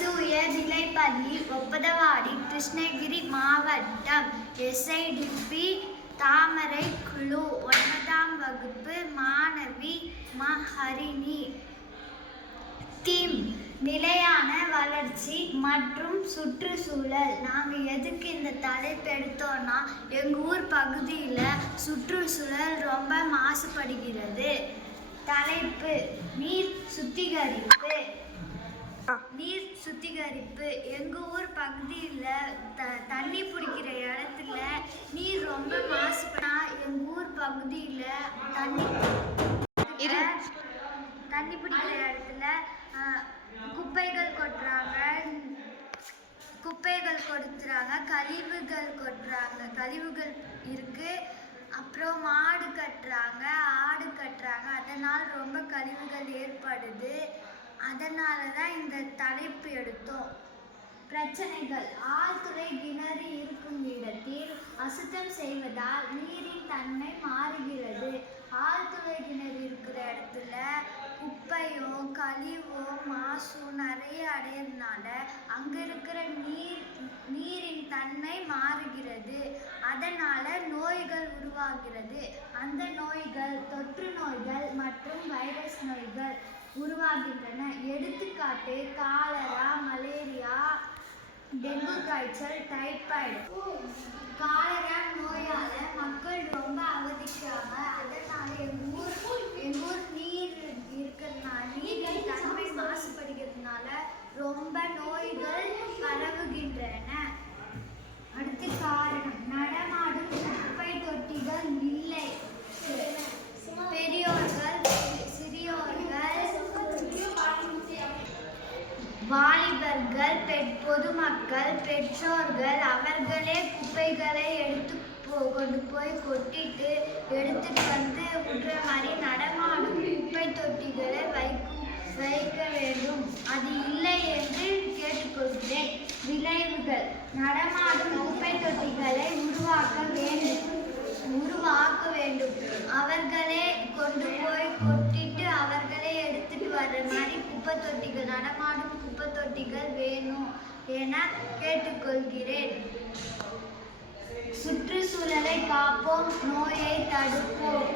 அரசு உயர்நிலைப்பள்ளி ஒப்பதவாடி கிருஷ்ணகிரி மாவட்டம் எஸ்ஐடிபி தாமரை குழு 9ஆம் வகுப்பு மாணவி ஹரிணி. தீம் நிலையான வளர்ச்சி மற்றும் சுற்றுச்சூழல். நாங்கள் எதுக்கு இந்த தலைப்பு எடுத்தோம்னா, எங்கள் ஊர் பகுதியில் சுற்றுச்சூழல் ரொம்ப மாசுபடுகிறது. தலைப்பு நீர் சுத்திகரிப்பு. நீர் சுத்திகரிப்பு. எங்கள் ஊர் பகுதியில் தண்ணி பிடிக்கிற இடத்துல நீர் ரொம்ப மாசுபடா. எங்கள் ஊர் பகுதியில் தண்ணி பிடிக்கிற இடத்துல குப்பைகள் கொட்டுறாங்க, கழிவுகள் இருக்கு. அப்புறம் மாடு கட்டுறாங்க, ஆடு கட்டுறாங்க. அதனால் ரொம்ப கழிவுகள் ஏற்படுது. அதனால தான் இந்த தலைப்பு எடுத்தோம். பிரச்சனைகள். ஆழ்துளை கிணறு இருக்கும் இடத்தில் அசுத்தம் செய்வதால் நீரின் தன்மை மாறுகிறது. ஆழ்துளை கிணறு இருக்கிற இடத்துல குப்பையோ கழிவோ மாசோ நிறைய அடையிறதுனால அங்க இருக்கிற நீரின் தன்மை மாறுகிறது. அதனால நோய்கள் உருவாகிறது. அந்த நோய்கள் தொற்று நோய்கள் மற்றும் வைரஸ் நோய்கள் உருவாகின்றன. எடுத்துக்காட்டு காலரா, மலேரியா, டெங்கு காய்ச்சல், டைபாய்டு. காலரா நோயால மக்கள் ரொம்ப அவதிக்கிறாங்க. அதனால எங்க ஊர் நீர் இருக்கிறதுனால நீரின் தன்மை மாசுபடுகிறதுனால ரொம்ப நோய்கள் பரவுகின்றன. அடுத்த காரணம் நடமாடும் குப்பை தொட்டிகள் இல்லை. பெரியோர்கள், சிறியோர்கள், வாலிபர்கள், பொதுமக்கள், பெற்றோர்கள் அவர்களே குப்பைகளை கொண்டு போய் கொட்டிட்டு எடுத்துட்டு வந்து விடுற மாதிரி நடமாடும் குப்பை தொட்டிகளை வைக்க வேண்டும். அது இல்லை என்று கேட்டுக்கொள்கிறேன். விளைவுகள். நடமாடும் குப்பை தொட்டிகளை உருவாக்க வேண்டும். அவர்களே கொண்டு போய் கொட்டிட்டு அவர்களே எடுத்துட்டு வர்ற மாதிரி நடமாடும் குப்பை தொட்டிகள் வேணும் என கேட்டுக்கொள்கிறேன். சுற்றுச்சூழலை காப்போம், நோயை தடுப்போம்.